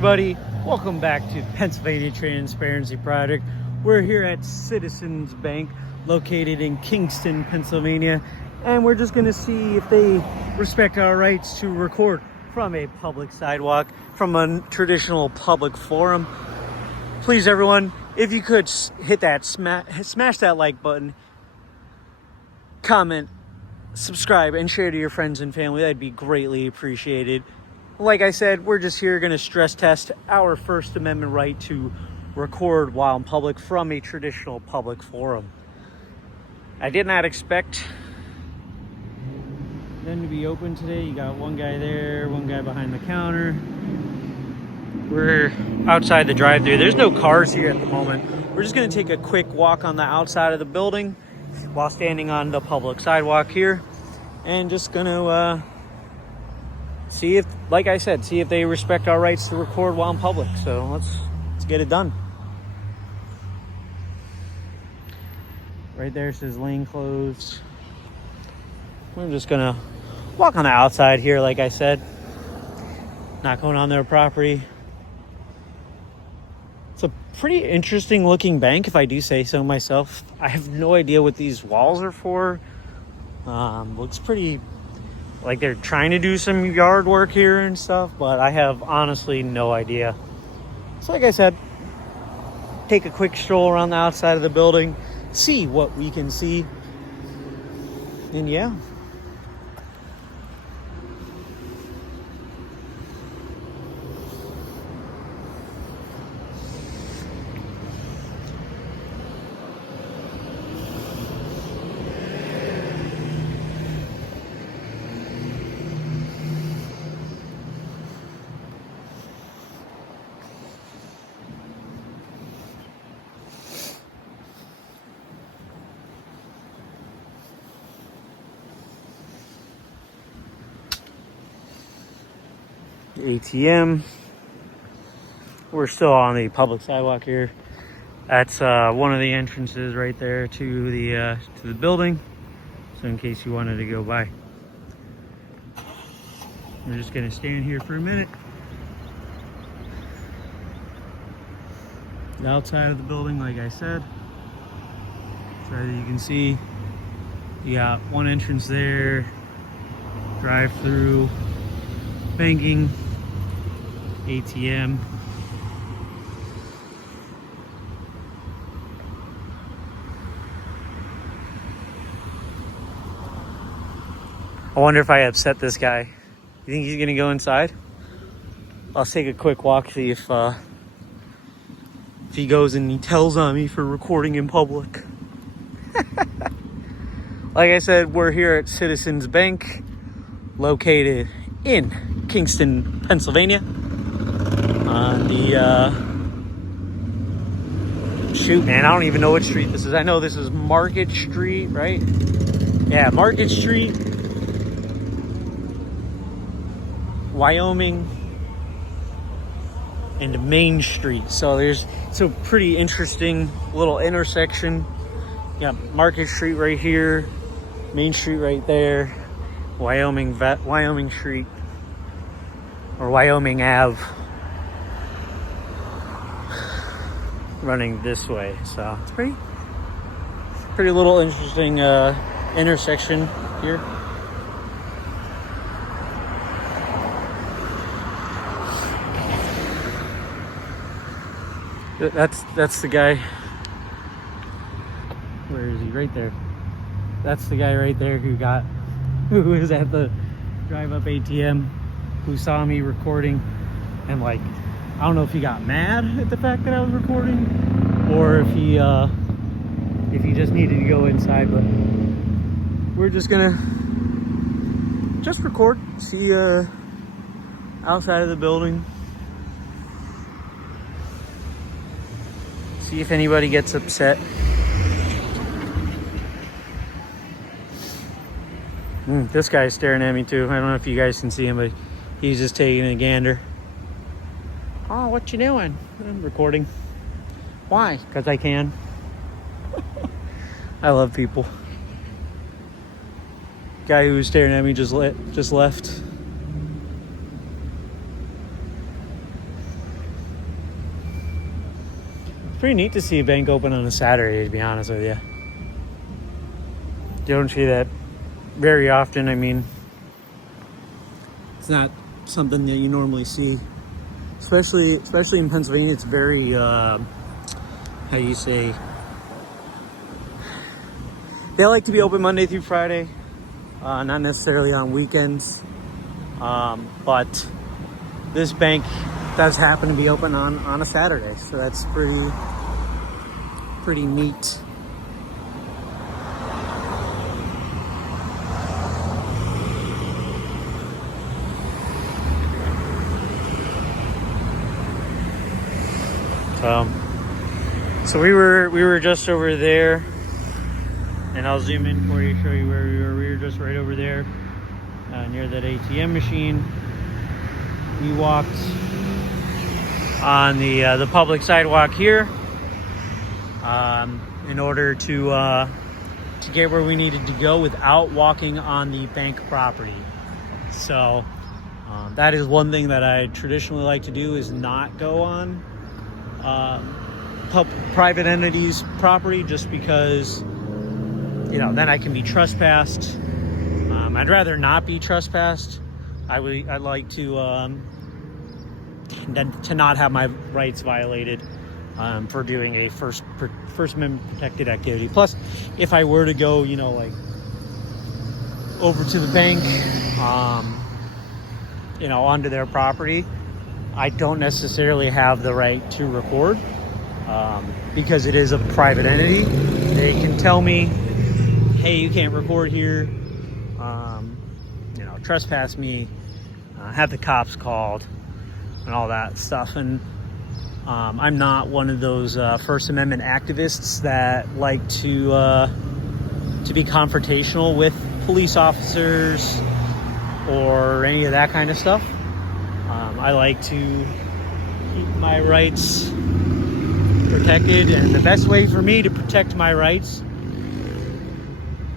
everybody, welcome back to Pennsylvania Transparency Project. We're here at Citizens Bank located in Kingston, Pennsylvania, and we're just going to see if they respect our rights to record from a public sidewalk, from a traditional public forum. Please everyone, if you could hit that smash that like button, comment, subscribe, and share to your friends and family. That'd be greatly appreciated. Like I said, we're just here going to stress test our First Amendment right to record while in public from a traditional public forum. I did not expect them to be open today. You got one guy there, one guy behind the counter. We're outside the drive-thru. There's no cars here at the moment. We're just going to take a quick walk on the outside of the building while standing on the public sidewalk here, and just going to see if, like I said, see if they respect our rights to record while in public. So let's get it done. Right there says lane closed. We're just gonna walk on the outside here, like I said. Not going on their property. It's a pretty interesting looking bank, if I do say so myself. I have no idea what these walls are for. Looks pretty like they're trying to do some yard work here and stuff, but I have honestly no idea. So like I said, take a quick stroll around the outside of the building, see what we can see, and yeah. ATM. We're still on the public sidewalk here. That's one of the entrances right there to the building. So in case you wanted to go by, we're just gonna stand here for a minute. The outside of the building, like I said, so as you can see, you got one entrance there, drive-through, banking, ATM. I wonder if I upset this guy. You think he's gonna go inside? I'll take a quick walk, see if he goes and he tells on me for recording in public. Like I said, we're here at Citizens Bank, located in Kingston, Pennsylvania, on the shoot, man, I don't even know what street this is. I know this is Market Street, right? Yeah, Market Street, Wyoming, and Main Street. So it's a pretty interesting little intersection. Yeah, Market Street right here, Main Street right there, Wyoming Street, or Wyoming Ave, running this way. So it's pretty little interesting intersection here. That's the guy. Where is he? Right there. That's the guy right there who was at the drive-up ATM, who saw me recording, and like, I don't know if he got mad at the fact that I was recording, or if he just needed to go inside. But we're just gonna record, see outside of the building, see if anybody gets upset. This guy's staring at me too. I don't know if you guys can see him, but he's just taking a gander. Oh, what you doing? I'm recording. Why? Because I can. I love people. Guy who was staring at me just left. pretty neat to see a bank open on a Saturday, to be honest with you. You don't see that very often. I mean, it's not something that you normally see, especially in Pennsylvania. It's very, how do you say, they like to be open Monday through Friday, not necessarily on weekends. But this bank does happen to be open on a Saturday, so that's pretty neat. So we were just over there, and I'll zoom in for you, show you where we were. We were just right over there, near that ATM machine. We walked on the public sidewalk here in order to get where we needed to go without walking on the bank property. So that is one thing that I traditionally like to do, is not go on private entities' property, just because, you know, then I can be trespassed. I'd rather not be trespassed. I'd like to not have my rights violated for doing a First Amendment protected activity. Plus, if I were to go, you know, like over to the bank, you know, onto their property, I don't necessarily have the right to record because it is a private entity. They can tell me, hey, you can't record here, you know, trespass me, have the cops called, and all that stuff. And I'm not one of those First Amendment activists that like to be confrontational with police officers or any of that kind of stuff. I like to keep my rights protected, and the best way for me to protect my rights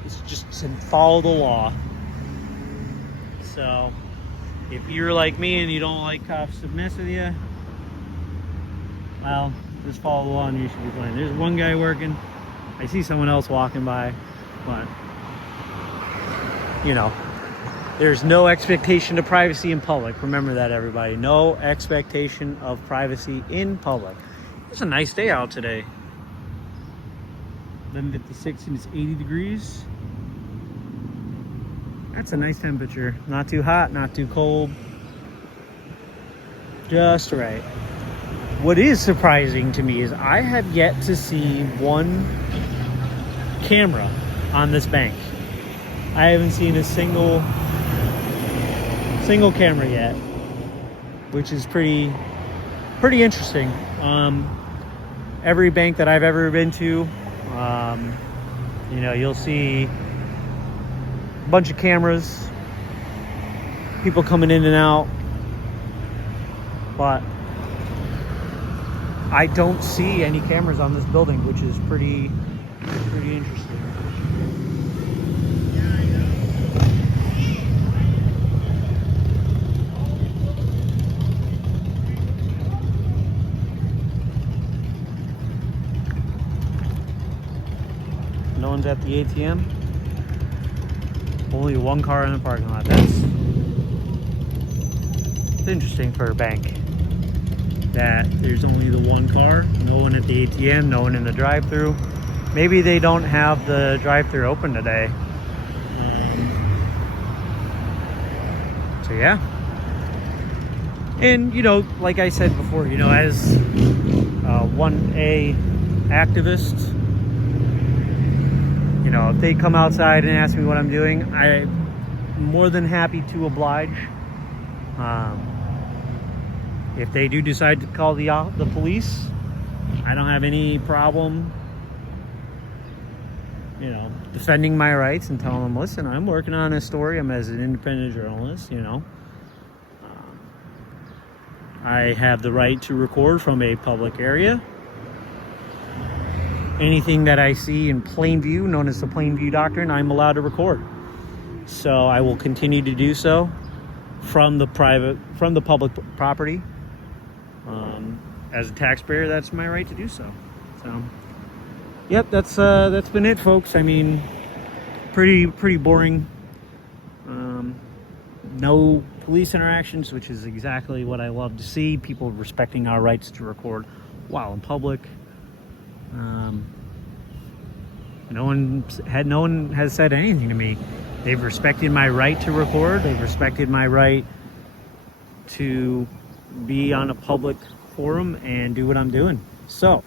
is just to follow the law. So if you're like me and you don't like cops to mess with you, well, just follow the law and you should be fine. There's one guy working. I see someone else walking by, but, you know, there's no expectation of privacy in public. Remember that, everybody. No expectation of privacy in public. It's a nice day out today. 11:56 and it's 80 degrees. That's a nice temperature. Not too hot, not too cold. Just right. What is surprising to me is I have yet to see one camera on this bank. I haven't seen a single camera yet, which is pretty interesting. Every bank that I've ever been to, you know, you'll see a bunch of cameras, people coming in and out, but I don't see any cameras on this building, which is pretty interesting. No one's at the ATM. Only one car in the parking lot. That's interesting for a bank, that there's only the one car, no one at the ATM, no one in the drive-thru. Maybe they don't have the drive-thru open today. So yeah. And, you know, like I said before, you know, as 1A activist, you know, if they come outside and ask me what I'm doing, I'm more than happy to oblige. If they do decide to call the police, I don't have any problem, you know, defending my rights and telling them, listen, I'm working on a story. I'm as an independent journalist, you know. I have the right to record from a public area. Anything that I see in plain view, known as the plain view doctrine, I'm allowed to record. So I will continue to do so from the public property. As a taxpayer, that's my right to do so. So, yep, that's been it, folks. I mean, pretty boring. No police interactions, which is exactly what I love to see. People respecting our rights to record while in public. No one has said anything to me. They've respected my right to record. They've respected my right to be on a public forum and do what I'm doing. So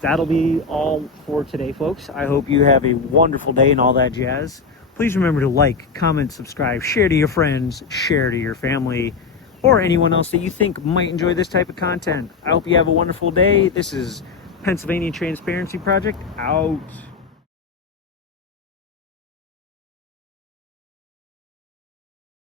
that'll be all for today, folks. I hope you have a wonderful day and all that jazz. Please remember to like, comment, subscribe, share to your friends, share to your family, or anyone else that you think might enjoy this type of content. I hope you have a wonderful day. This is Pennsylvania Transparency Project out.